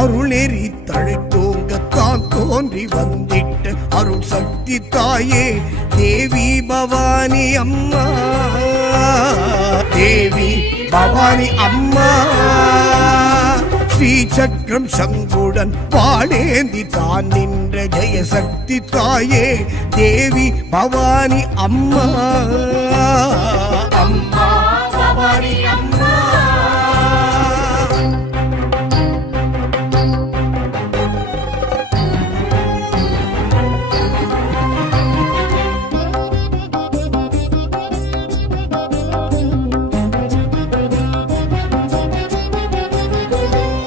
அருளெறி தழைத்தோங்கத்தான் தோன்றி வந்திட்ட அருள் சக்தி தாயே தேவி பவானி அம்மா, தேவி பவானி அம்மா. ஸ்ரீசக்கரம் சங்குடன் வாழேந்தி தான் நின்ற ஜெயசக்தி தாயே தேவி பவானி அம்மா, அம்மா பவானி அம்மா.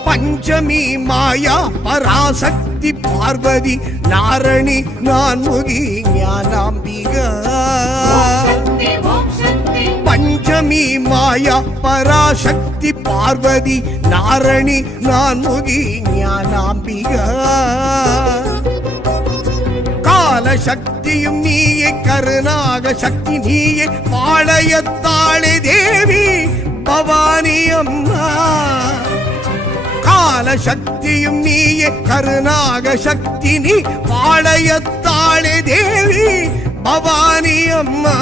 பஞ்சமி மாயா பராசக்தி பார்வதி நாரணி நான்முகி ஞானாம்பிகா. பஞ்சமி மாயா பராசக்தி பார்வதி நாரணி நான்முகி ஞானாம்பிகா. காலசக்தியும் நீயே கருணாக சக்தி நீயே பாளையத்தாளே தேவி பவானி அம்மா. காலசக்தியும் நீயே கருணாக சக்தி நீ பாளையத்தாளே தேவி பவானி அம்மா,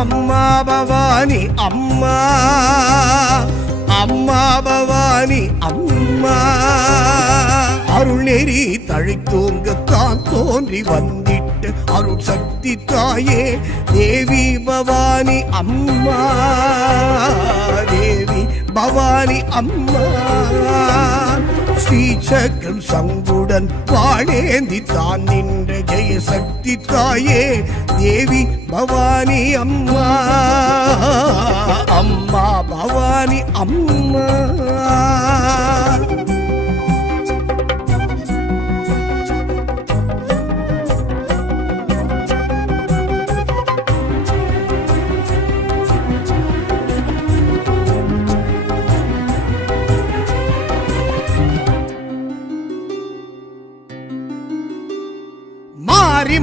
அம்மா பவானி அம்மா, அம்மா பவானி அம்மா. அருள்நெறி தழைத்தோங்கத்தான் தோன்றி வந்திட்ட அருள் சக்தி தாயே தேவி பவானி அம்மா, தேவி பவானி அம்மா. ஸ்ரீசக்கரம் சங்குடன் வாழேந்தி தான் நின்ற ஜெயசக்தி தாயே தேவி பவானி அம்மா, அம்மா பவானி அம்மா.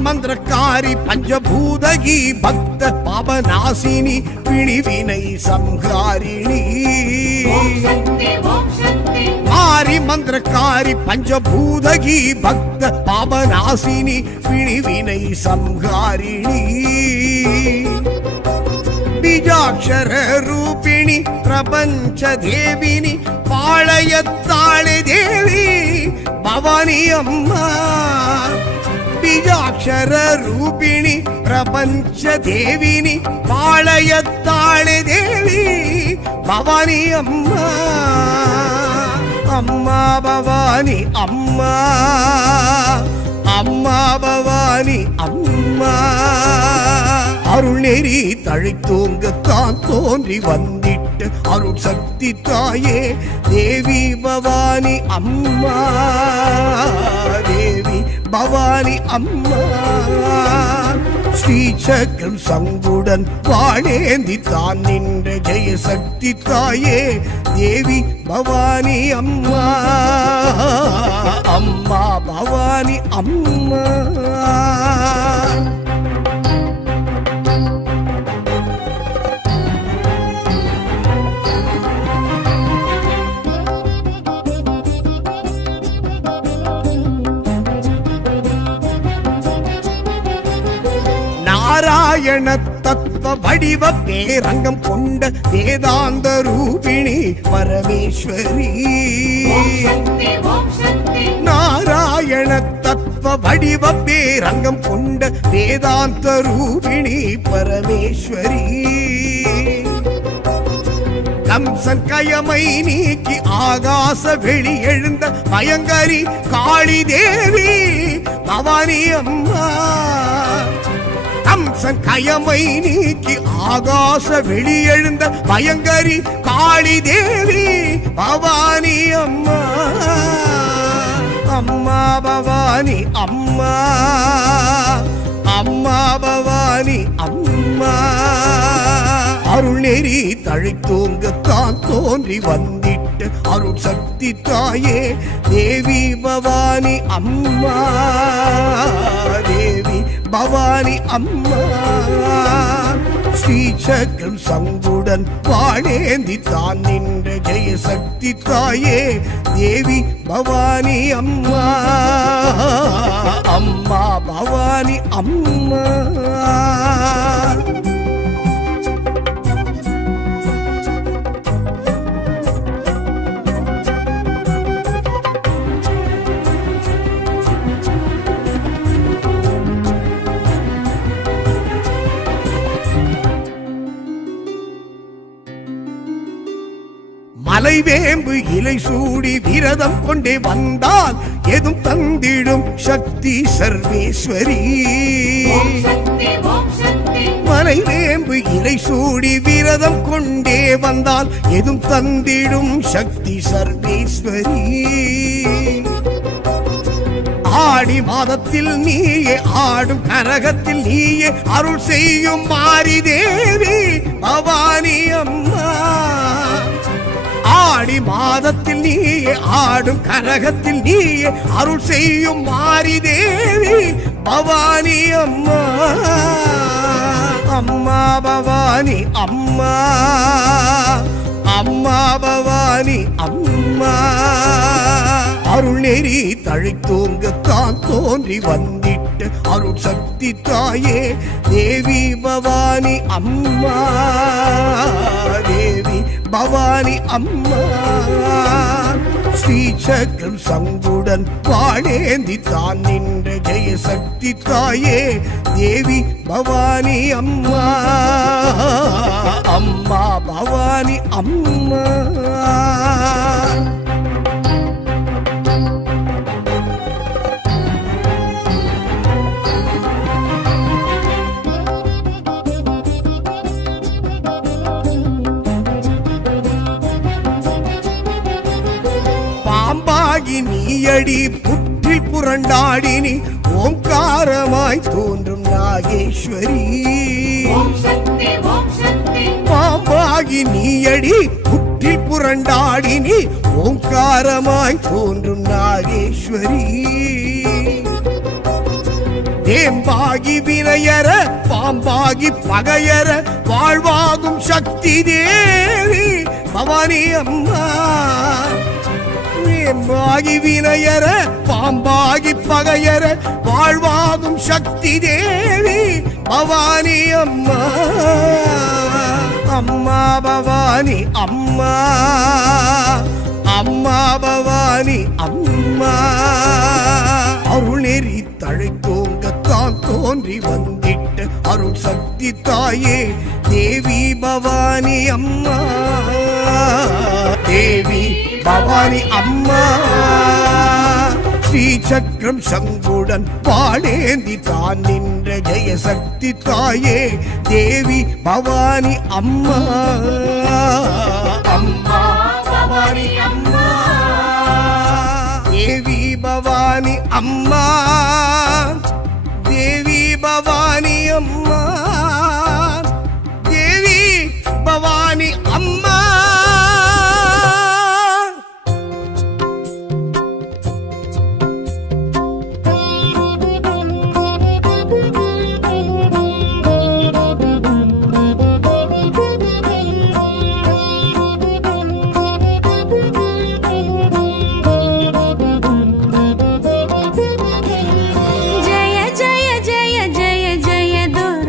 மந்திரக்காரி பஞ்சபூதகி பக்த பாபநாசினி பிணிவினை சம்ஹாரிணி. மாரி மந்திரக்காரி பஞ்சபூதகி பக்த பாபநாசினி பிணிவினை சம்ஹாரிணி. பீஜாட்சர ரூபிணி பிரபஞ்ச தேவினி பாளையத்தாளே தேவி பவானி அம்மா. பீஜாட்சர ரூபிணி பிரபஞ்ச தேவினி பாளையத்தாளே தேவி பவானி அம்மா, அம்மா பவானி அம்மா, அம்மா பவானி அம்மா. அருள்நெறி தழைத்தோங்கத்தான் தோன்றி வந்திட்ட அருள் சக்தி தாயே தேவி பவானி அம்மா, தேவி பவானி அம்மா. ஸ்ரீசக்கரம் சங்குடன் வாழேந்தி தான் நின்ற ஜெயசக்தி தாயே தேவி பவானி அம்மா, அம்மா பவானி அம்மா. நாராயண தத்துவ வடிவ பேரங்கம் கொண்ட வேதாந்த ரூபிணி பரமேஸ்வரி. நாராயண தத்துவ வடிவ பேரங்கம் கொண்ட வேதாந்த ரூபிணி பரமேஸ்வரி. கம்சன் கயமை நீக்கி ஆகாச வெளி எழுந்த பயங்கரி காளி தேவி பவானி அம்மா. கம்சன் கயமை நீக்கி ஆகாச வெளி எழுந்த பயங்கரி காளி தேவி பவானி அம்மா, அம்மா பவானி அம்மா, அம்மா பவானி அம்மா. அருள் நெறி தழைத்தோங்கத்தான் தோன்றி வந்திட்ட அருள் சக்தி தாயே தேவி பவானி அம்மா, தேவி பவானி அம்மா. ஸ்ரீசக்கரம் சங்குடன் வாழேந்தி தான் நின்ற ஜெயசக்தி தாயே தேவி பவானி அம்மா, அம்மா பவானி அம்மா. மலைவேம்பு இலை சூடி விரதம் கொண்டே வந்தால் எதும் தந்திடும் சக்தி சர்வேஸ்வரி. மலைவேம்பு இலை சூடி விரதம் கொண்டே வந்தால் எதும் தந்திடும் சக்தி சர்வேஸ்வரி. ஆடி மாதத்தில் நீயே ஆடும் கரகத்தில் நீயே அருள் செய்யும் மாரி தேவி பவானி அம்மா. ஆடி மாதத்தில் நீயே ஆடும் கரகத்தில் நீயே அருள் செய்யும் மாரி தேவி பவானி அம்மா, அம்மா பவானி அம்மா, அம்மா பவானி அம்மா. அருள் நெறி தழைத்தோங்கத்தான் தோன்றி வந்திட்ட அருள் சக்தி தாயே தேவி பவானி அம்மா, தேவி பவானி அம்மா. ஸ்ரீசக்கரம் சங்குடன் வாழேந்தி தான் நின்ற ஜெயசக்தி தாயே தேவி பவானி அம்மா, அம்மா பவானி அம்மா. நீயடி புற்றில் புரண்டாடினி ஓங்காரமாய் தோன்றும் நாகேஸ்வரி. பாம்பாகி நீயடி புற்றில் புரண்டாடினி ஓங்காரமாய் தோன்றும் நாகேஸ்வரி. வேம்பாகி வினையர பாம்பாகி பகையர வாழ்வாகும் சக்தி தேவி பவானி அம்மா. வேம்பாகி வினையர பாம்பாகி பகையர வாழ்வாகும் சக்தி தேவி பவானி அம்மா, அம்மா பவானி அம்மா, அம்மா பவானி அம்மா. அருள் நெறி தழைத்தோங்கத்தான் தோன்றி வந்திட்ட அருள் சக்தி தாயே தேவி பவானி அம்மா, தேவி பவானி அம்மா. ஸ்ரீசக்கரம் சங்குடன் வாழேந்தி தான் நின்ற ஜெயசக்தி தாயே தேவி பவானி அம்மா, அம்மா பவானி அம்மா, தேவி பவானி அம்மா, தேவி பவானி அம்மா, தேவி பவானி அம்மா. जय जय जय जय जय दुर्गा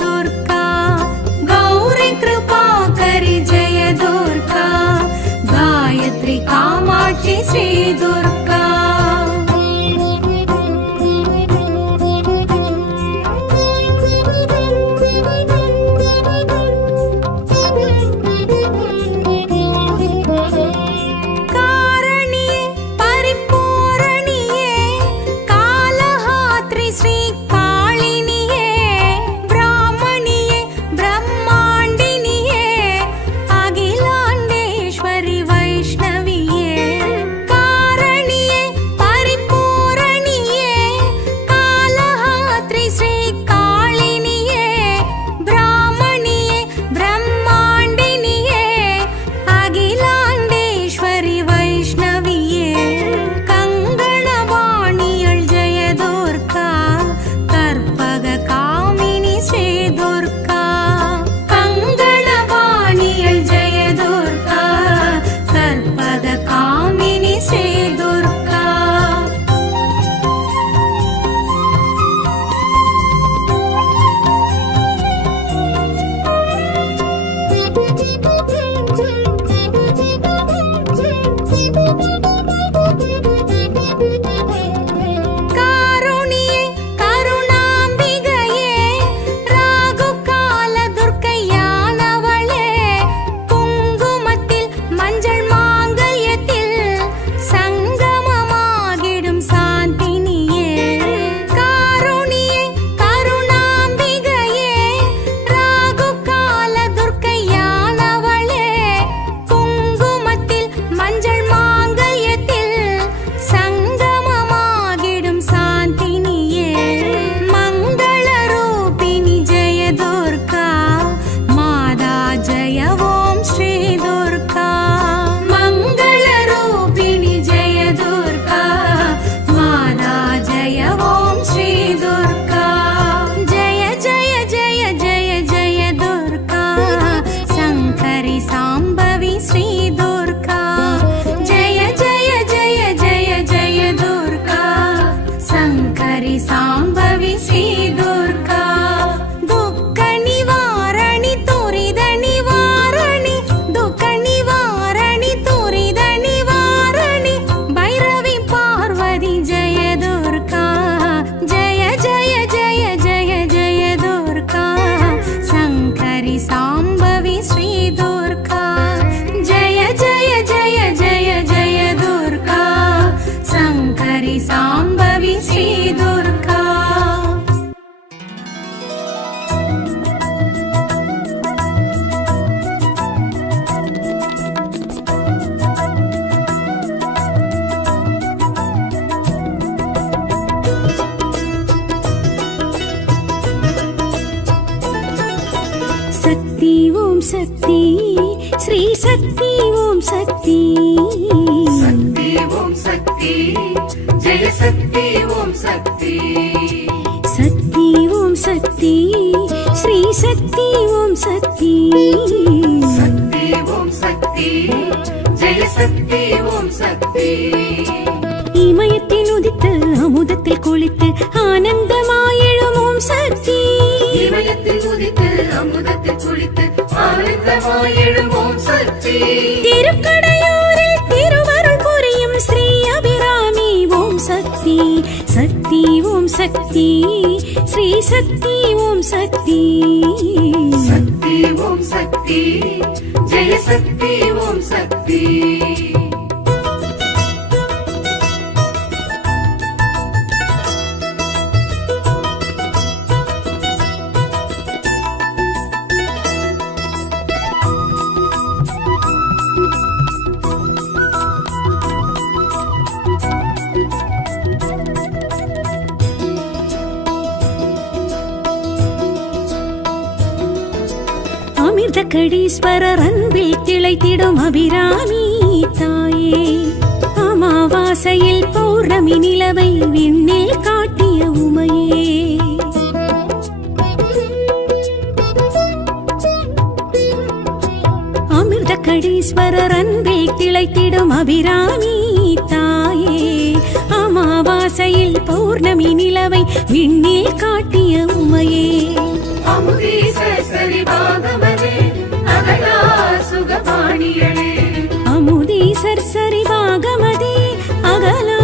दुर्गा गौरी कृपाकरि जय दुर्गा गायत्री कामाक्षि श्री दुर्गा शक्ति श्री शक्ति ओम शक्ति शक्ति ओम शक्ति जय शक्ति ओम शक्ति शक्ति ओम शक्ति श्री शक्ति ओम शक्ति शक्ति ओम शक्ति जय शक्ति ओम शक्ति இமயத்தில் உதித்து அமுதத்தில் குளித்து ஆனந்தமாயெழும் ஓம் சக்தி இமயத்தில் உதித்து அமுதத்தில் குளித்து ஆனந்தமாயெழும் ஓம் சக்தி திருக்கடையூரில் திருவருள் புரியும் ஸ்ரீ அபிராமி ஓம் சக்தி சக்தி ஓம் சக்தி ஸ்ரீ சக்தி ஓம் சக்தி शक्ति ओम शक्ति जय शक्ति ओम शक्ति அமிர்தகடீஸ்வரர் அன்பில் திளைத்திடும் அபிராமி தாயே அமாவாசையில் பௌர்ணமி நிலவை விண்ணில் காட்டிய உமையே அமிர்தகடீஸ்வரர் அன்பில் திளைத்திடும் அபிராமி தாயே அமாவாசையில் பௌர்ணமி நிலவை விண்ணில் காட்டிய உமையே அமுதீசரி பாகமதே அகலா சுகபாணியளே அமுதீசர் சரிவாகமதே அகலா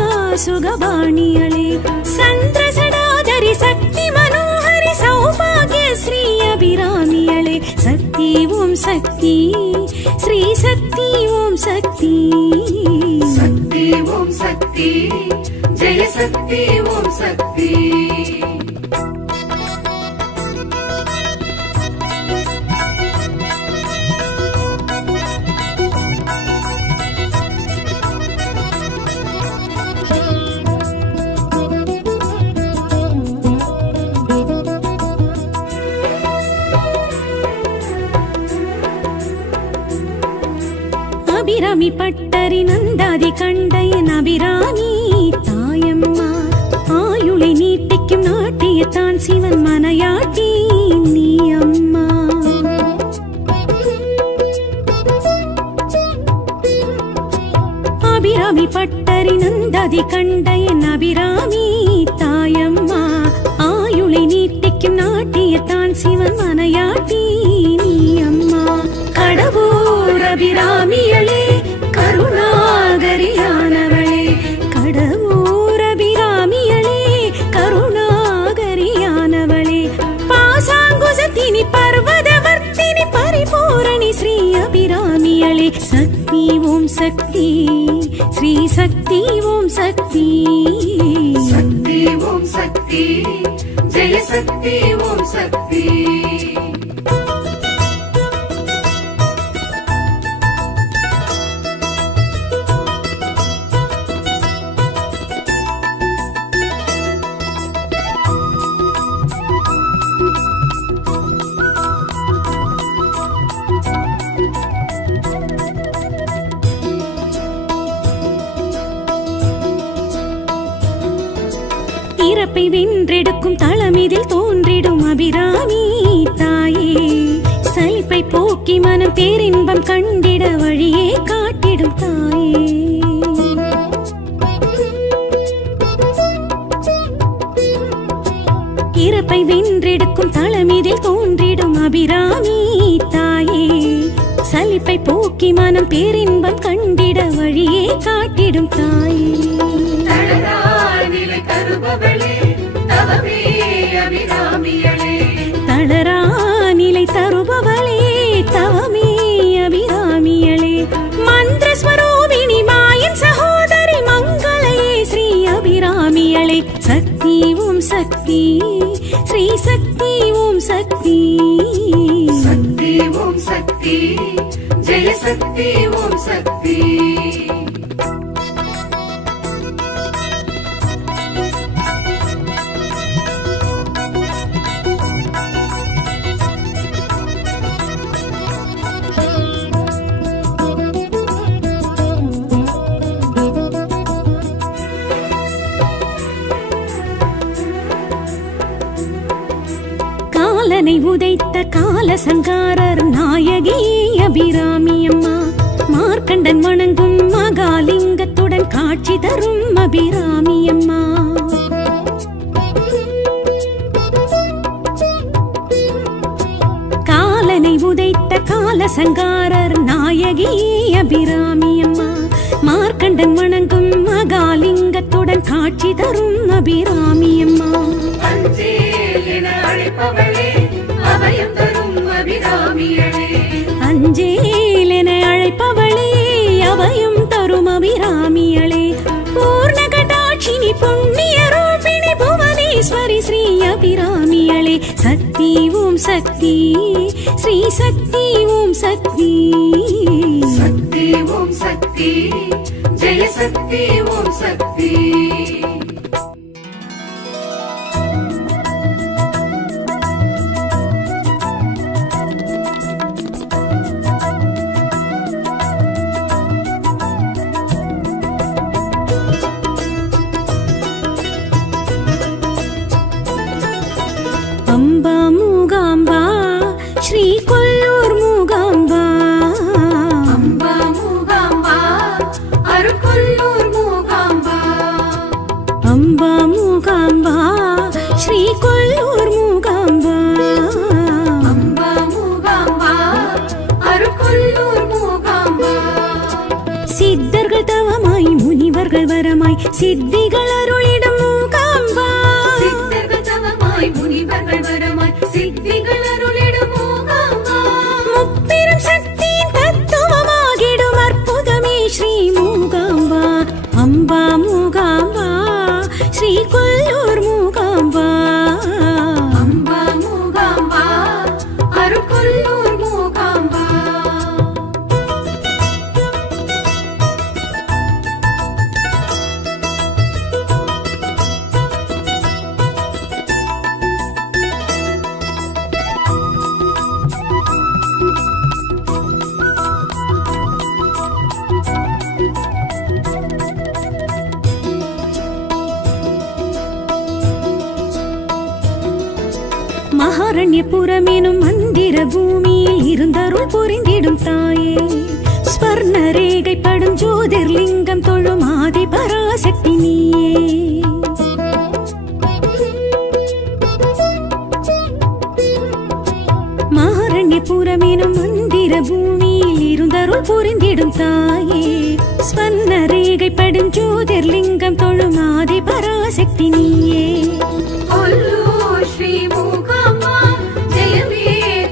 சுகபாணியளே சந்திரசடாதரி சக்தி மனோஹரி சௌபாகிய ஸ்ரீ அபிராமியளே சக்தி ஓம் சக்தி ஸ்ரீ சக்தி ஓம் சக்தி சக்தி ஓம் சக்தி ஜெய சக்தி ஓம் சக்தி அபிராமி பட்டரி நந்தாதி கண்டையன் அபிராமி தாயம்மா ஆயுளை நீட்டிக்கும் நாட்டியத்தான் சிவன் மனையாட்டி நீ அம்மா அபிராமி பட்டரி நந்தாதி கண்டையன் அபிராமி தாயம்மா ஆயுளை நீட்டிக்கும் நாட்டியத்தான் சிவன் மனையாட்டி நீ அம்மா கடவுர் அபிராமியளே கருணாகரியானவளே கடவுர் அபிராமியளே கருணாகரியானவளே பாசாங்குசத்தினி பர்வதவர்த்தினி பரிபூரணி ஸ்ரீ அபிராமியளே சக்தி ஓம் சக்தி ஸ்ரீ சக்தி ஓம் சக்தி சக்தி ஓம் சக்தி ஜெய சக்தி ஓம் சக்தி இறப்பை வென்றெடுக்கும் தளமிதில் தோன்றிடும் அபிராமி தாயே சலிப்பை போக்கி மனம் பேரின்பம் கண்டிட வழியே காட்டிடும் தாயே இறப்பை வென்றெடுக்கும் தளமிதில் தோன்றிடும் அபிராமி தாயே சலிப்பை போக்கி மனம் பேரின்பம் கண்டிட வழியே காட்டிடும் தாயே தளராநிலை தருபவளே தவமே அபிராமியளே தளரா நிலை தருபவளே தவமே அபிராமியளே மந்திரஸ்வரூபிணி மாயன் சகோதரி மங்களையே ஸ்ரீ அபிராமியளே சக்தி ஓம் சக்தி ஸ்ரீ சக்தி ஓம் சக்தி சக்தி ஓம் சக்தி ஜெய சக்தி ஓம் சக்தி காலனை உதைத்த கால சங்காரர் நாயகி அபிராமி அம்மா மார்க்கண்டன் வணங்கும் மகாலிங்கத்துடன் காட்சி தரும் அபிராமி அம்மா காலனை உதைத்த கால சங்காரர் நாயகி அபிராமி அம்மா மார்க்கண்டன் வணங்கும் மகாலிங்கத்துடன் காட்சி தரும் அபிராமி அம்மா அஞ்சேல் என அழைப்பவளே அபயம் தரும் அபிராமியளே அஞ்சேல் என அழைப்பவளே அபயம் தரும் அபிராமியளே பூர்ண கடாட்சினி புண்ணிய ரூபிணி புவனேஸ்வரி ஸ்ரீ அபிராமியளே சக்தி ஓம் சக்தி ஸ்ரீ சக்தி ஓம் சக்தி சக்தி ஓம் சக்தி ஜெய சக்தி ஓம் சக்தி அம்பா மூகாம்பா ஸ்ரீ கொல்லூர் மூகாம்பா அம்பா மூகாம்பா அருள்கொல்லூர் மூகாம்பா சித்திகள் அருளிடும் மூகாம்பா சித்தர்கள் தவமாய் முனிவர்கள் வரமாய் சித்திகள் அருளிடும் மூகாம்பா முப்பெரும் சக்தியின் தத்துவமாகிடும் அற்புதமே ஸ்ரீ மூகாம்பா அம்பா மூகாம்பா ஸ்ரீ கொல்லூர் மூகாம்பா அம்பா மூகாம்பா அருள்கொல்லூர் மூகாம்பா மகாரண்யபுரம் எனும் மந்திர பூமியில் இருந்தருள் புரிந்திடும் தாயே ஸ்வர்ண ரேகைப்படும் ஜோதிர்லிங்கம் தொழும் ஆதி பராசக்தி நீயே மகாரண்யபுரம் எனும் மந்திர பூமியில் இருந்தருள் புரிந்திடும் தாயே ஸ்வர்ண ரேகைப்படும் ஜோதிர்லிங்கம் தொழும் ஆதி பராசக்தி நீயே கொல்லூர் ஸ்ரீ மூகாம்பா ஜெயமே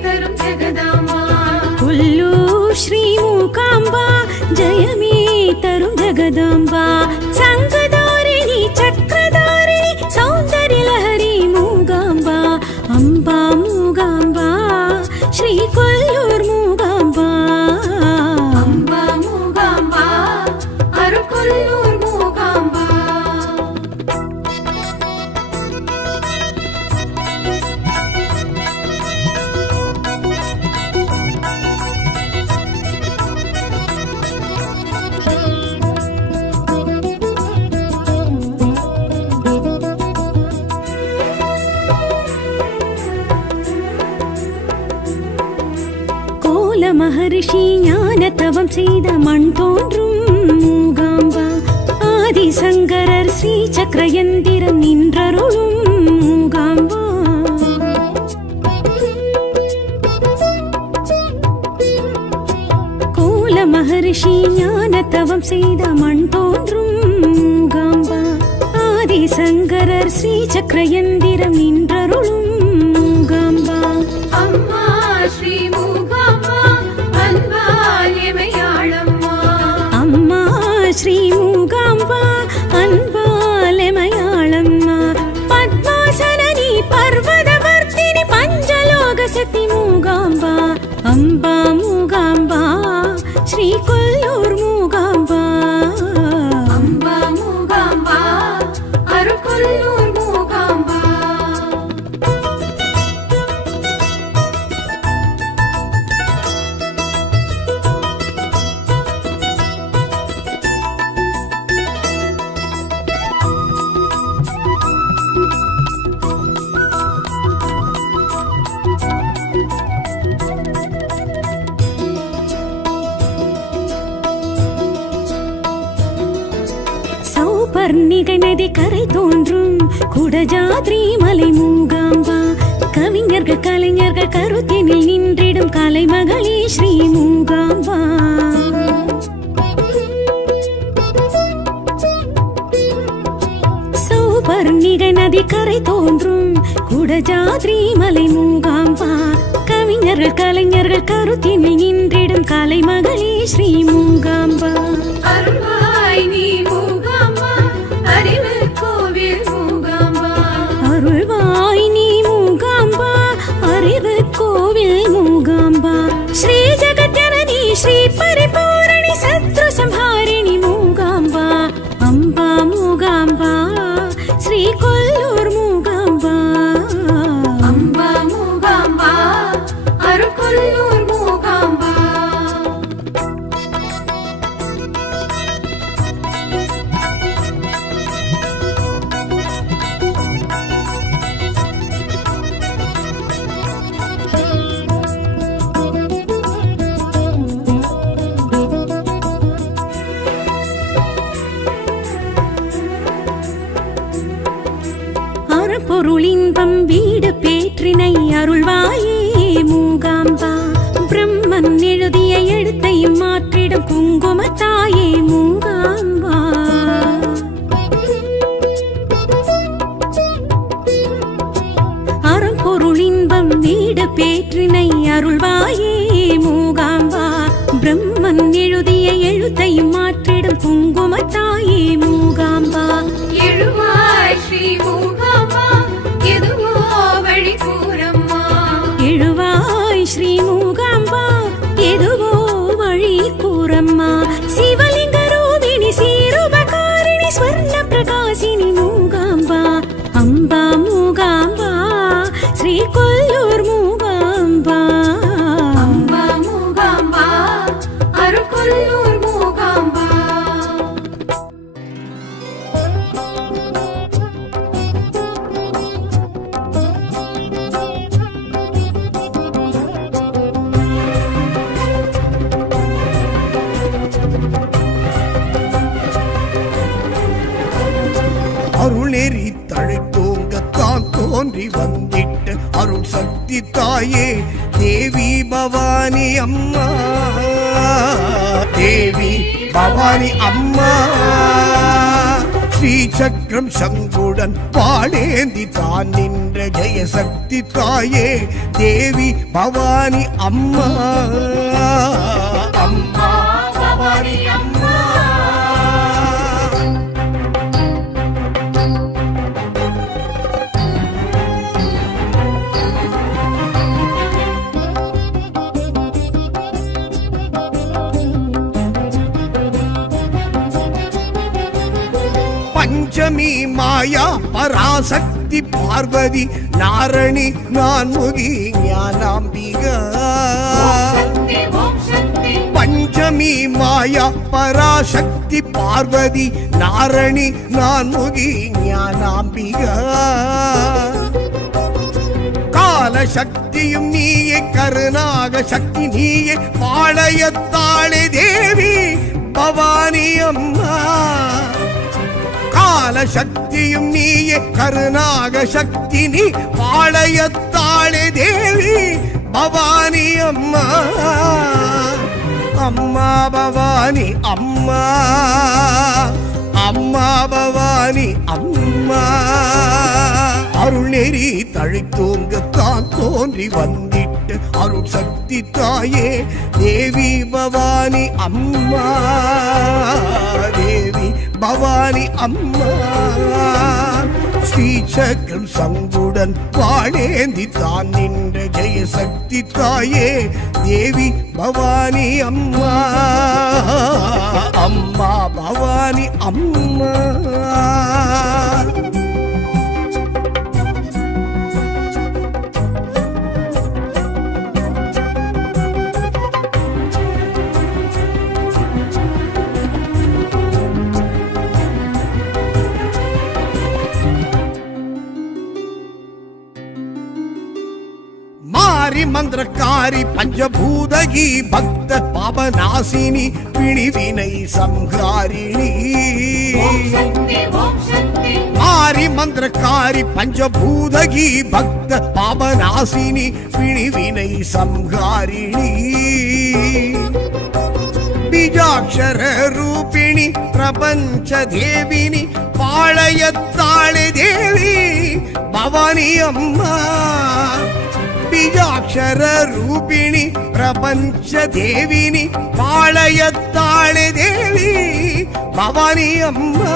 தரும் ஜெகதாம்பா கொல்லூர் ஸ்ரீ மூகாம்பா ஜெயமே தரும் ஜெகதாம்பா சங்கதாரிணி சக்கரதாரிணி சௌந்தர்ய லஹரி மூகாம்பா அம்பா மூகாம்பா ஸ்ரீ கொல்லூர் மூகாம்பா அம்பா மூகாம்பா அருள்கொல்லூர் மூகாம்பா கோல மகரிஷி ஞான தவம் செய்த மண் தோன்றும் மூகாம்பா ஆதிசங்கரர் ஸ்ரீ சக்கரயந்திரம் நின்றருளும் மூகாம்பா கோல மகரிஷி ஞான தவம் செய்த மண் தோன்றும் மூகாம்பா ஆதிசங்கரர் ஸ்ரீ சக்கரயந்திரம் நின்றருளும் மூகாம்பா அம்மா ஸ்ரீ மூகாம்பா அன்பால் எமையாளம்மா அம்மா ஸ்ரீ மூகாம்பா அன்பாலமயாளம்மா பத்மாசனி பர்வதவர்த்தினி பஞ்சலோக சக்தி மூகாம்பா அம்பா மூகாம்பா ஸ்ரீ கொல்லூர் மூகாம்பா அம்பா மூகாம்பா அருள்கொல்லூர் மூகாம்பா சௌபர்ணிகை நதி கரை தோன்றும் குடஜாத்ரி மலை மூகாம்பா கவிஞர்கள் கலைஞர்கள் கருத்தினில் நின்றிடும் கலைமகளே ஸ்ரீ மூகாம்பா சௌபர்ணிகை நதி கரை தோன்றும் குடஜாத்ரி மலை மூகாம்பா கவிஞர்கள் கலைஞர்கள் கருத்தினில் நின்றிடும் கலைமகளே ஸ்ரீ மூகாம்பா அருள்வாய் நீ மூகாம்பா அறிவு கோவில் மூகாம்பா அருள்வாய் நீ மூகாம்பா அறிவு கோவில் மூகாம்பா ஸ்ரீ ஜெகத்ஜனனி ஸ்ரீ பரிபூரணி சத்ரு சம்ஹாரிணி மூகாம்பா அம்பா மூகாம்பா ஸ்ரீ கொல்லூர் மூகாம்பா அம்பா மூகாம்பா அருள்கொல்லூர் மூகாம்பா அறப்பொருளின்பம் வீடு பேற்றினை அருள்வாயே மூகாம்பா அருள்வாயே மூகாம்பா பிரம்மன் எழுதிய எழுத்தையும் மாற்றிடும் குங்குமத்தாயே மூகாம்பா எழுவாய் ஸ்ரீ மூகாம்பா எதுவோ வழி கூறம்மா எழுவாய் ஸ்ரீ மூகாம்பா எதுவோ வழி கூறம்மா சிவலிங்க ரூபிணி சீருபகாரிணி ஸ்வர்ண பிரகாசினி மூகாம்பா அம்பா மூகாம்பா ஸ்ரீ கொல்லூர் மூகாம்பா அம்பா மூகாம்பா அருள்கொல்லூர் மூகாம்பா அருளெறி தழைத்தோங்கத்தான் தோன்றி வந்திட்ட அருள் சக்தி தாயே தேவி பவானி அம்மா தேவி பவானி அம்மா ஸ்ரீசக்கரம் சங்குடன் பாடேந்தி தான் நின்ற ஜெயசக்தி தாயே தேவி பவானி அம்மா அம்மா பவானி அம்மா பஞ்சமி மாயா பராசக்தி பார்வதி நாரணி நான்முகி ஞானாம்பிகா பஞ்சமி மாயா பராசக்தி பார்வதி நாரணி நான்முகி ஞானாம்பிகா காலசக்தியும் நீயே கருணாக சக்தி நீயே பாளையத்தாளே தேவி பவானி அம்மா காலசக்தியும் நீயே கருணாக சக்தி நீ பாளையத்தாளே தேவி பவானி அம்மா அம்மா பவானி அம்மா அம்மா பவானி அம்மா அருள் நெறி தழைத்தோங்கத்தான் தோன்றி வந்திட்டு அருள் சக்தி தாயே தேவி பவானி அம்மா தேவி பவானி அம்மா ஸ்ரீசக்கரம் சங்குடன் வாழேந்தி தான் நின்ற ஜெயசக்தி தாயே தேவி பவானி அம்மா அம்மா பவானி அம்மா மந்திரக்காரி பஞ்சபூதகி பக்த பாபநாசினி பிணிவினை சம்ஹாரிணி மாரி மந்திரக்காரி பஞ்சபூதகி பக்த பாபநாசினி பிணிவினை சம்ஹாரிணி பீஜாட்சர ரூபிணி பிரபஞ்ச தேவினி பாளையத்தாளே தேவி பவானி அம்மா பீஜாட்சர ரூபிணி பிரபஞ்ச தேவினி பாளையத்தாளே தேவி பவானி அம்மா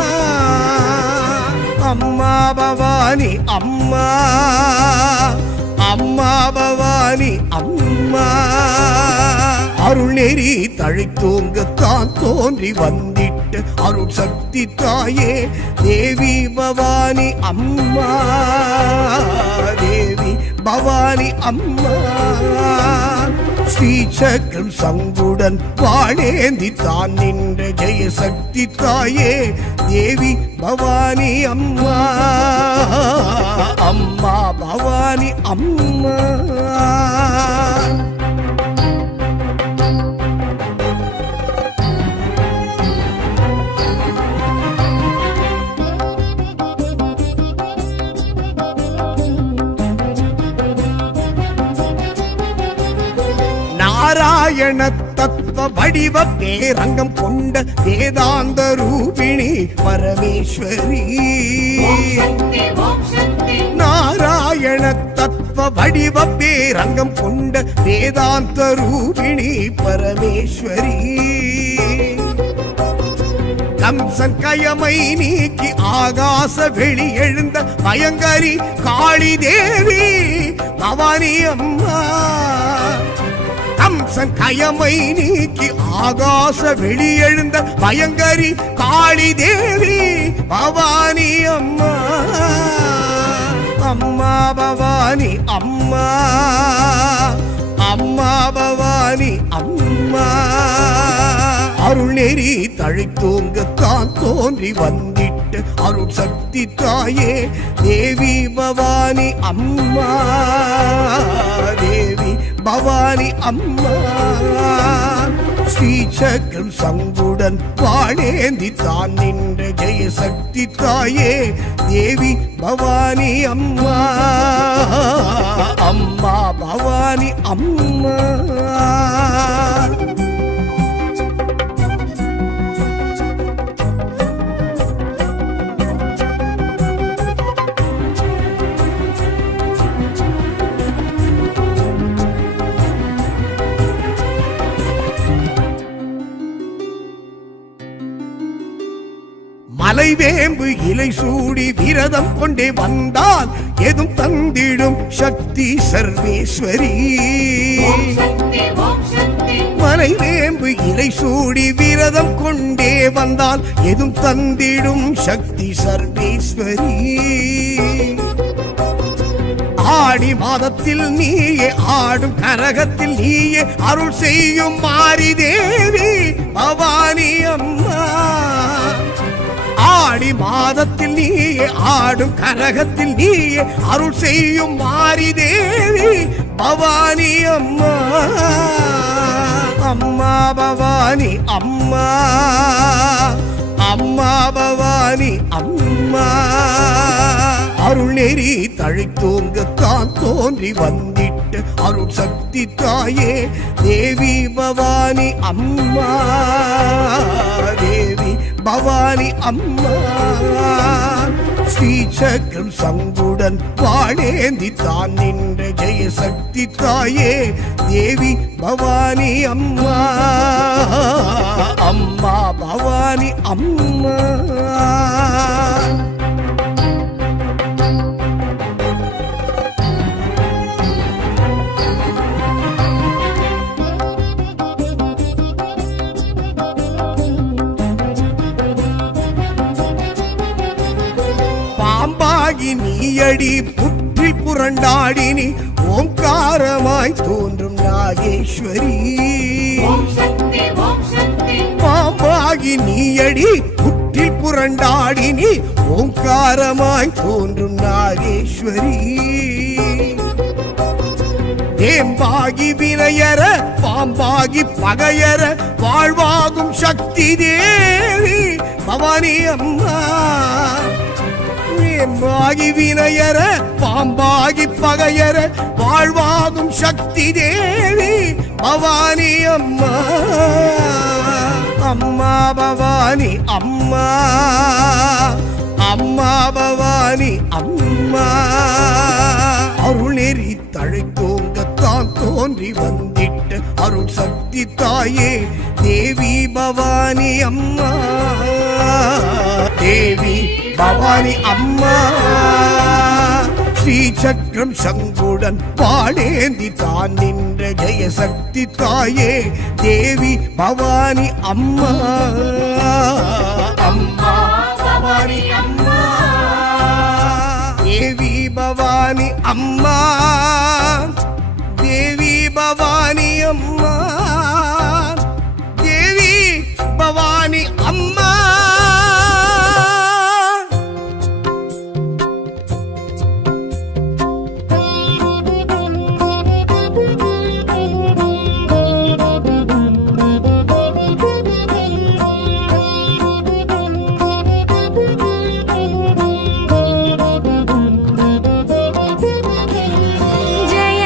அம்மா பவானி அம்மா அம்மா பவானி அம்மா அருள் நெறி தழைத்தோங்கத்தான் தோன்றி வந்திட்டு அருள் சக்தி தாயே தேவி பவானி அம்மா தேவி பவானி அம்மா ஸ்ரீசக்கரம் சங்குடன் வாழேந்தி தான் நின்ற ஜெயசக்தி தாயே தேவி பவானி அம்மா அம்மா பவானி அம்மா நாராயண தத்துவ வடிவ பேரங்கம் கொண்ட வேதாந்த ரூபிணி பரமேஸ்வரி நாராயண தத்துவ வடிவ பேரங்கம் கொண்ட வேதாந்த ரூபிணி பரமேஸ்வரி கம்சன் கயமை நீக்கி ஆகாச வெளி எழுந்த பயங்கரி காளி தேவி பவானி அம்மா கம்சன் கயமை நீக்கி ஆகாச வெளி எழுந்த பயங்கரி காளி தேவி பவானி அம்மா அம்மா பவானி அம்மா அம்மா பவானி அம்மா அருள் நெறி தழைத்தோங்கத்தான் தோன்றி வந்திட்டு அருள் சக்தி தாயே தேவி பவானி அம்மா தேவி பவானி அம்மா ஸ்ரீசக்கரம் சங்குடன் வாழேந்தி தான் நின்ற ஜெயசக்தி தாயே தேவி பவானி அம்மா அம்மா பவானி அம்மா மலைவேம்பு இலை சூடி விரதம் கொண்டே வந்தால் எதும் தந்திடும் சக்தி சர்வேஸ்வரி மலைவேம்பு இலை சூடி விரதம் கொண்டே வந்தால் எதும் தந்திடும் சக்தி சர்வேஸ்வரி ஆடி மாதத்தில் நீயே ஆடும் கரகத்தில் நீயே அருள் செய்யும் மாரி தேவி பவானி அம்மா ஆடி மாதத்தில் நீயே ஆடும் கரகத்தில் நீயே அருள் செய்யும் மாரி தேவி பவானி அம்மா அம்மா பவானி அம்மா அம்மா பவானி அம்மா அருள் நெறி தழைத்தோங்கத்தான் தோன்றி வந்திட்டு அருள் சக்தி தாயே தேவி பவானி அம்மா தேவி பவானி அம்மா ஸ்ரீசக்கரம் சங்குடன் வாழேந்தி தான் நின்ற ஜெயசக்தி தாயே தேவி பவானி அம்மா அம்மா பவானி அம்மா நீயடி புற்றில் புரண்டாடினி ஓங்காரமாய் தோன்றும் நாகேஸ்வரி பாம்பாகி நீயடி புற்றில் புரண்டாடினி ஓங்காரமாய் தோன்றும் நாகேஸ்வரி வேம்பாகி வினையர பாம்பாகி பகையர வாழ்வாகும் சக்தி தேவி பவானி அம்மா வேம்பாகி வினையர பாம்பாகி பகையர வாழ்வாகும் சக்தி தேவி பவானி அம்மா அம்மா பவானி அம்மா அம்மா பவானி அம்மா அருள் நெறி தழைத்தோங்கத்தான் தோன்றி வந்திட்டு அருள் சக்தி தாயே தேவி பவானி அம்மா தேவி பவானி அம்மா ஸ்ரீசக்கரம் சங்குடன் வாழேந்தி தான் நின்ற ஜெயசக்தி தாயே தேவி பவானி அம்மா அம்மா பவானி அம்மா தேவி பவானி அம்மா தேவி பவானி அம்மா தேவி பவானி அம்மா ஜய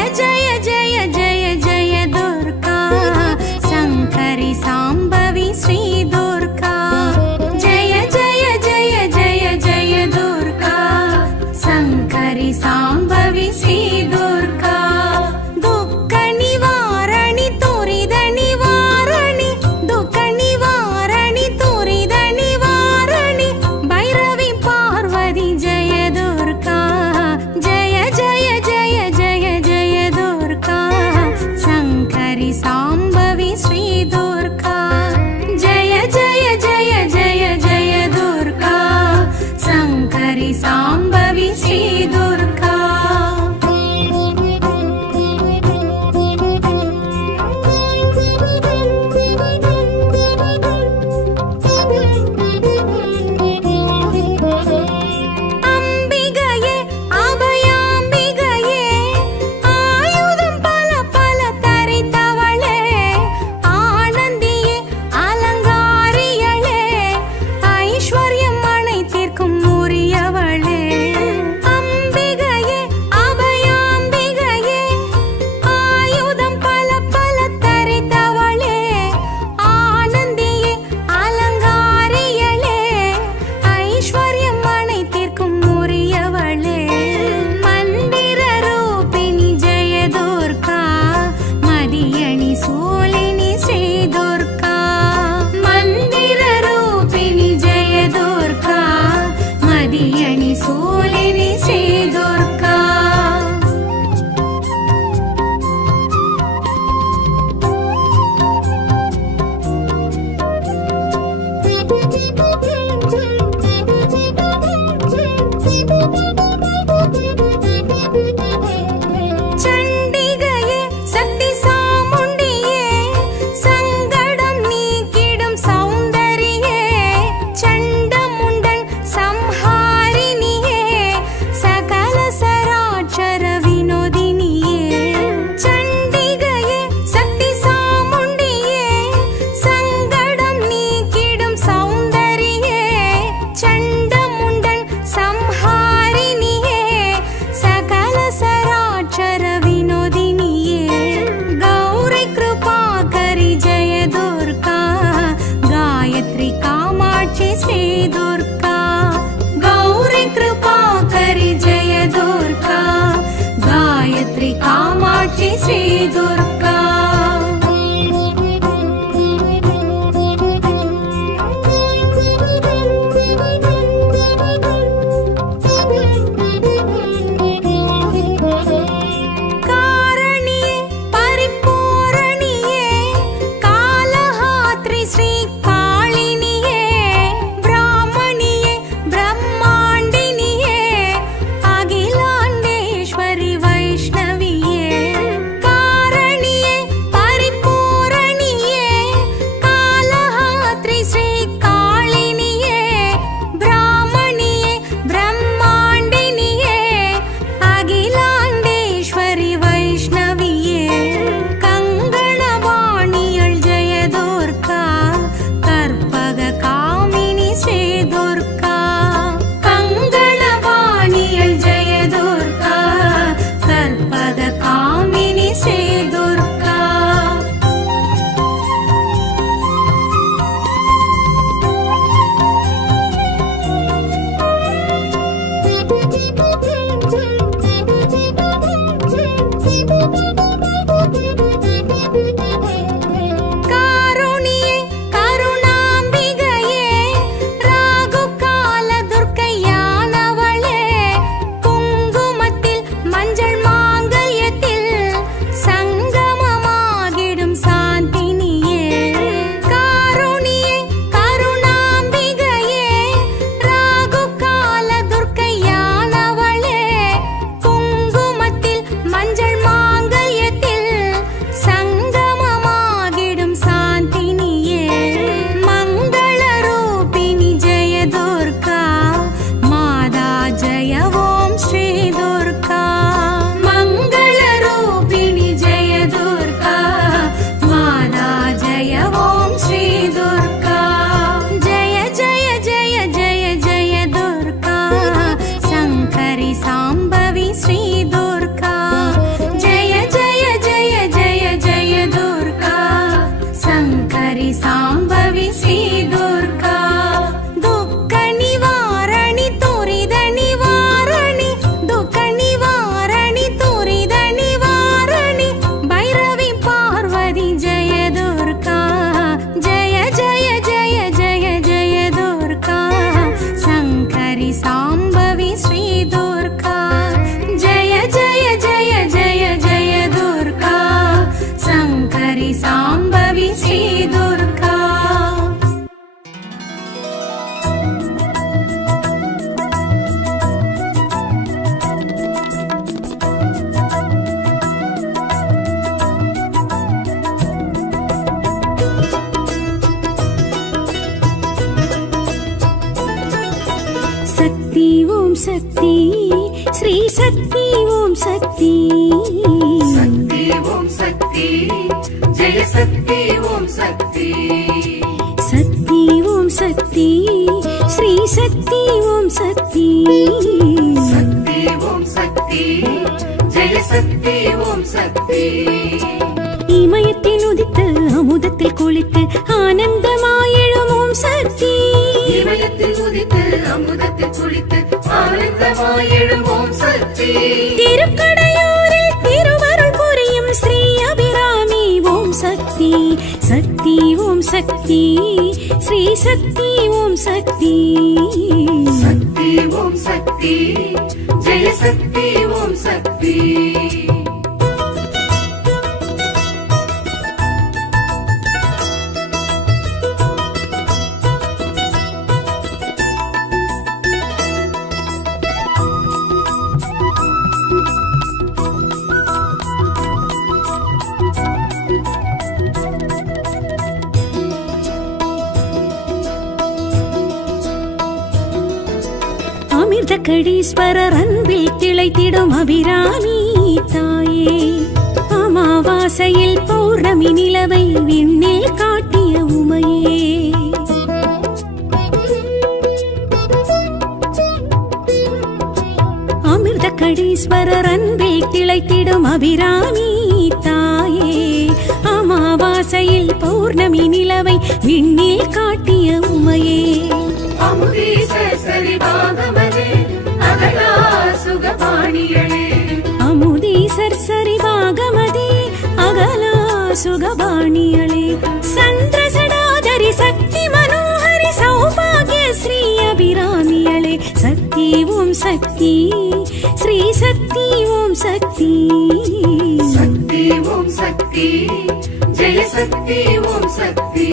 दुर्गा गौरी कृपाकरि जय दुर्गा गायत्री कामाक्षि श्री दुर्गा शक्ति श्री शक्ति ओम शक्ति शक्ति ओम शक्ति जय शक्ति ओम शक्ति शक्ति ओम शक्ति श्री शक्ति ओम शक्ति शक्ति ओम शक्ति जय शक्ति ओम शक्ति இமயத்தில் உதித்து அமுதத்தில் குளித்து ஆனந்தமாயெழும் ஓம் சக்தி இமயத்தில் உதித்து அமுதத்தில் குளித்து ஆனந்தமாயெழும் ஓம் சக்தி திருக்கடையூரில் திருவருள் புரியும் ஸ்ரீ அபிராமி ஓம் சக்தி சக்தி ஓம் சக்தி ஸ்ரீ சக்தி ஓம் சக்தி शक्ति ओम शक्ति जय शक्ति ओम शक्ति அமிர்தகடீஸ்வரர் அன்பில் திளைத்திடும் அபிராமி தாயே அமாவாசையில் பௌர்ணமி நிலவை விண்ணில் காட்டிய உமையே அமிர்தகடீஸ்வரர் அன்பில் திளைத்திடும் அபிராமி தாயே அமாவாசையில் பௌர்ணமி நிலவை விண்ணில் காட்டிய உமையே அமுதீசர் சரிவாகமதே அகலா சுகபாணியளே அமுதீசர் சரிவாகமதே அகலா சுகபாணியளே சந்திரசடாதரி சக்தி மனோஹரி சௌபாகிய ஸ்ரீ அபிராமியளே சக்தி ஓம் சக்தி ஸ்ரீ சக்தி ஓம் சக்தி சக்தி ஓம் சக்தி ஜெய சக்தி ஓம் சக்தி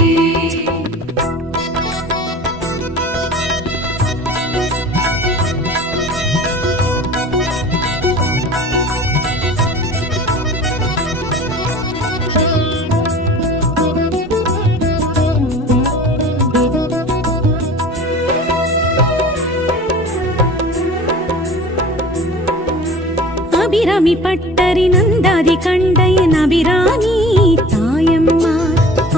அபிராமி பட்டரி நந்தாதி கண்டையன் அபிராமி தாயம்மா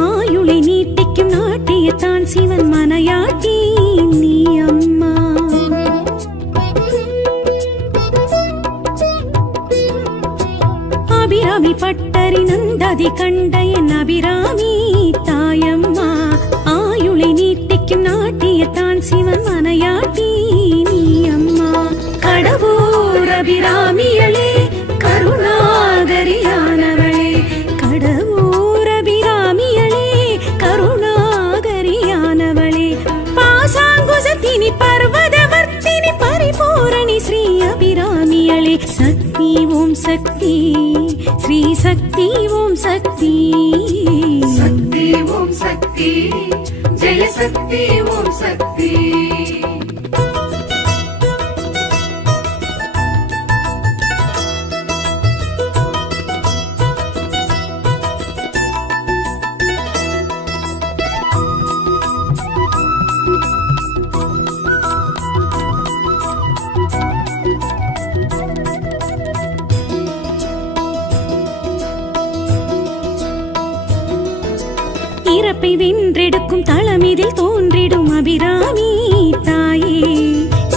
ஆயுளை நீட்டிக்கும் நாட்டியத்தான் சிவன் மனையாட்டி நீ அம்மா அபிராமி பட்டரி நந்தாதி கண்டையன் அபிராமி தாயம்மா ஆயுளை நீட்டிக்கும் நாட்டியத்தான் சிவன் மனையாட்டி நீ அம்மா கடவுர் அபிராமியளே கருணாகரியானவளே கடவுர் அபிராமியளே கருணாகரியானவளே பாசாங்குசத்தினி பர்வதவர்த்தினி பரிபூரணி ஸ்ரீ அபிராமியளே சக்தி ஓம் சக்தி ஸ்ரீ சக்தி ஓம் சக்தி சக்தி ஓம் சக்தி ஜெய சக்தி ஓம் சக்தி இறப்பை வென்றெடுக்கும் தளமிதில் தோன்றிடும் அபிராமி தாயே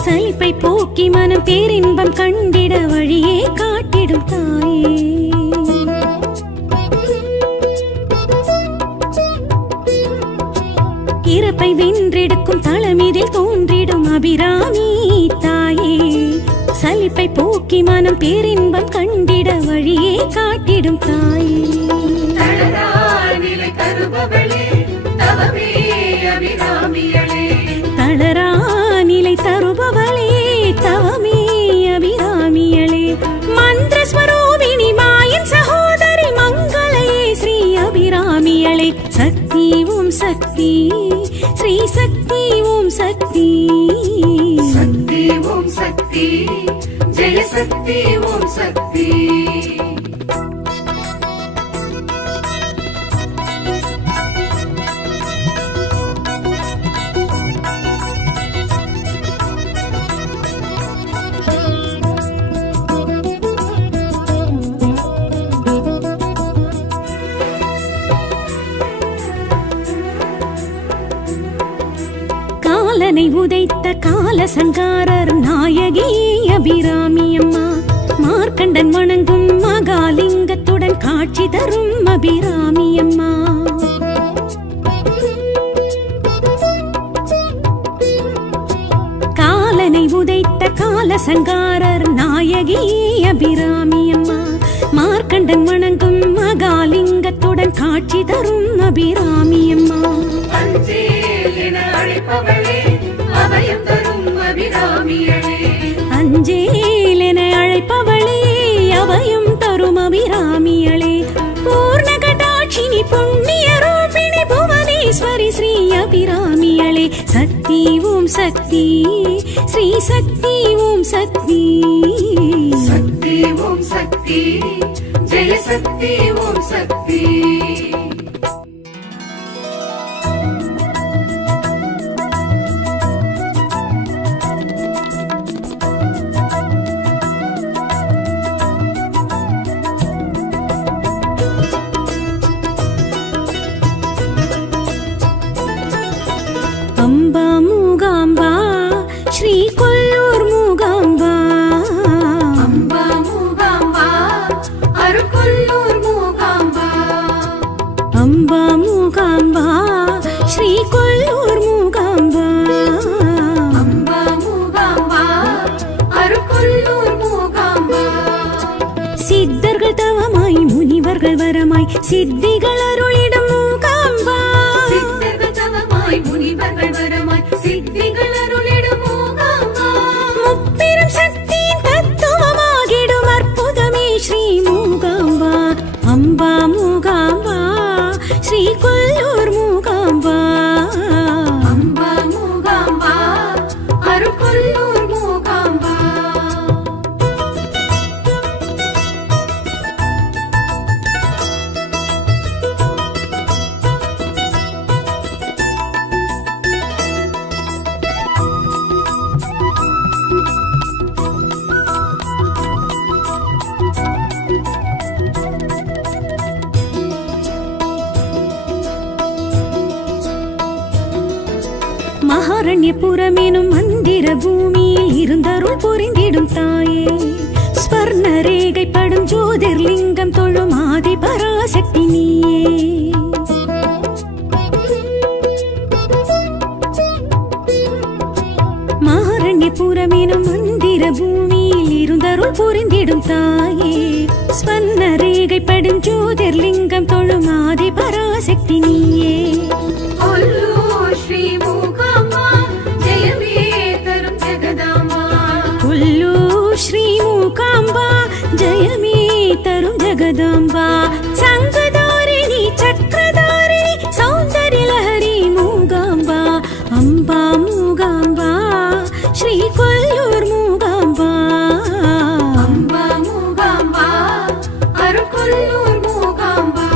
சலிப்பை போக்கி மனம் பேரின்பம் கண்டிட வழியே காட்டிடும் தாயே இறப்பை வென்றெடுக்கும் தளமிதில் தோன்றிடும் அபிராமி தாயே சலிப்பை போக்கி மனம் பேரின்பம் கண்டிட வழியே காட்டிடும் தாயே தளரா நிலை தருபவளே தவமே அபிராமியளே தளரா நிலை தருபவளே தவமே அபிராமியளே மந்திர ஸ்வரூபிணி மாயின் சகோதரி மங்களையே ஸ்ரீ அபிராமியளே சக்தி ஓம் சக்தி ஸ்ரீ சக்தி ஓம் சக்தி சக்தி ஓம் சக்தி ஜெய சக்தி ஓம் சக்தி காலனை உதைத்த கால சங்காரர் நாயகி அபிராமி அம்மா மார்க்கண்டன் வணங்கும் மகாலிங்கத்துடன் காட்சி தரும் அபிராமி அம்மா காலனை உதைத்த கால சங்காரர் நாயகி அபிராமி அம்மா மார்க்கண்டன் வணங்கும் மகாலிங்கத்துடன் காட்சி தரும் அபிராமி அம்மா அஞ்சேல் என அழைப்பவளே அபயம் தரும் அபிராமியளே அஞ்சேல் என அழைப்பவளே அபயம் தரும் அபிராமியளே பூர்ண கடாட்சினி புண்ணிய ரூபிணி புவனேஸ்வரி ஸ்ரீ அபிராமியளே சக்தி ஓம் சக்தி ஸ்ரீ சக்தி ஓம் சக்தி சக்தி ஓம் சக்தி ஜெய சக்தி ஓம் சக்தி அம்பா மூகாம்பா ஸ்ரீ கொல்லூர் மூகாம்பா அம்பா மூகாம்பா அருள்கொல்லூர் மூகாம்பா அம்பா மூகாம்பா ஸ்ரீ கொல்லூர் மூகாம்பா சித்திகள் அருளிடும் மூகாம்பா சித்தர்கள் தவமாய் முனிவர்கள் வரமாய் சித்திகள் அருளிடும் மூகாம்பா முப்பெரும் சக்தியின் தத்துவமாகிடும் அற்புதமே ஸ்ரீ மூகாம்பா அம்பா மூகாம்பா ஸ்ரீ கொல்லூர் மூகாம்பா அம்பா மூகாம்பா அருள்கொல்லூர் மூகாம்பா மகாரண்யபுரம் எனும் மந்திர பூமியில் இருந்தருள் புரிந்திடும் தாயே ஸ்வர்ண ரேகைப்படும் ஜோதிர்லிங்கம் தொழும் ஆதி பராசக்தி நீயே மகாரண்யபுரம் எனும் மந்திர பூமியில் இருந்தருள் புரிந்திடும் தாயே ஸ்வர்ண ரேகைப்படும் ஜோதிர்லிங்கம் தொழும் ஆதி பராசக்தி நீயே கொல்லூர் ஸ்ரீ மூகாம்பா ஜெயமே தரும் ஜெகதாம்பா கொல்லூர் ஸ்ரீ மூகாம்பா ஜெயமே தரும் ஜெகதாம்பா சங்கதாரிணி சக்கரதாரிணி சௌந்தர்ய லஹரி மூகாம்பா அம்பா மூகாம்பா ஸ்ரீ கொல்லூர் மூகாம்பா அம்பா மூகாம்பா அருள்கொல்லூர் மூகாம்பா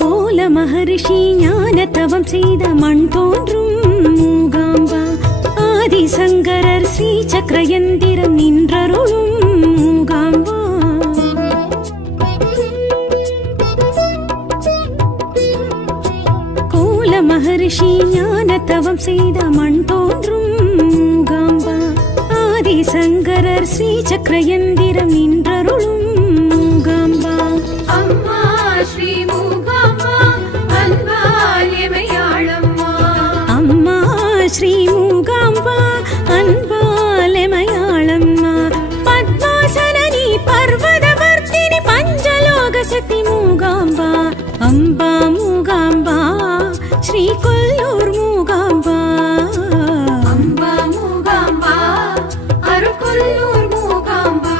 கோல மகரிஷி ஞான தவம் செய்த மண் தோன்றும் மூகாம்பா ஆதிசங்கரர் ஸ்ரீ சக்கரயந்திரம் நின்றருளும் மூகாம்பா கோல மகரிஷி ஞான தவம் செய்த மண் தோன்றும் மூகாம்பா ஆதிசங்கரர் ஸ்ரீ சக்கரயந்திரம் நின்றருளும் மூகாம்பா அம்மா ஸ்ரீ மூகாம்பா அன்பால் எமையாளம்மா அம்மா ஸ்ரீ மூகாம்பா அன்பாலெமயாளம்மா பத்மாசனி பர்வதவர்த்தினி பஞ்சலோக சக்தி மூகாம்பா அம்பா மூகாம்பா ஸ்ரீ கொல்லூர் மூகாம்பா அம்பா மூகாம்பா அருள்கொல்லூர் மூகாம்பா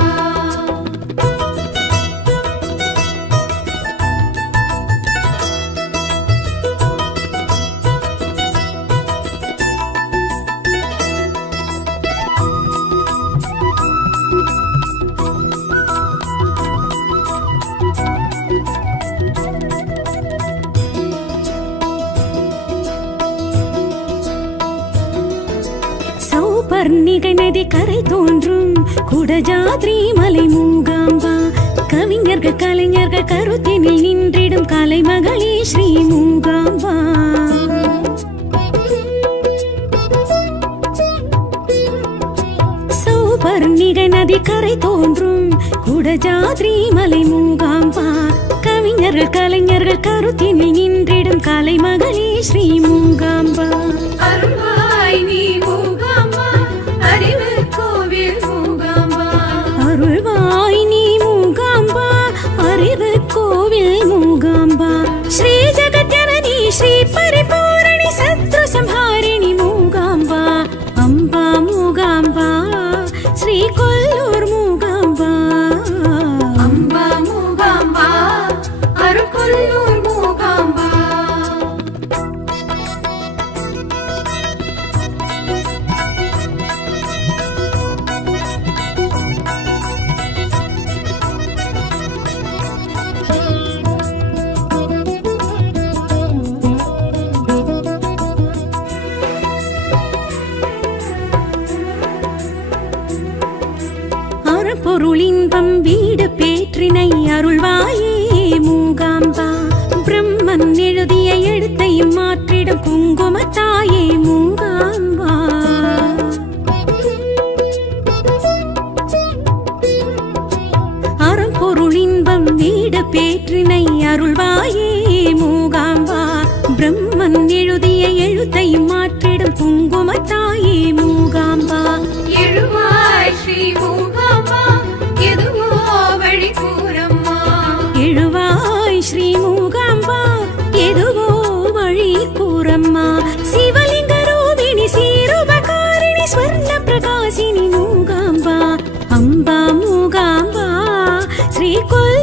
சௌபர்ணிகை நதி கரை தோன்றும் குடஜாத்ரி மலை மூகாம்பா கவிஞர்கள் கலைஞர்கள் கருத்தினில் நின்றிடும் கலைமகளே ஸ்ரீ மூகாம்பா சௌபர்ணிகை நதி கரை தோன்றும் குடஜாத்ரி மலை மூகாம்பா கவிஞர்கள் கலைஞர்கள் கருத்தினில் நின்றிடும் கலைமகளே ஸ்ரீ மூகாம்பா அருள்வாய் நீ மூகாம்பா அறிவு கோவில் மூகாம்பா அருள்வாய் நீ மூகாம்பா அறிவு கோவில் மூகாம்பா ஸ்ரீ ஜெகத்யனனி ஸ்ரீ பரிபூரணி சத்ரு சம்ஹாரிணி மூகாம்பா அம்பா மூகாம்பா ஸ்ரீ கொல்லூர் மூகாம்பா அம்பா மூகாம்பா அருள்கொல்லூர் மூகாம்பா பொருளின்பம் வீடு பேற்றினை அருள்வாயே மூகாம்பா பிரம்மன் எழுதிய எழுத்தையும் மாற்றிடும் குங்குமத்தாயே மூகாம்பா வேல் கொல்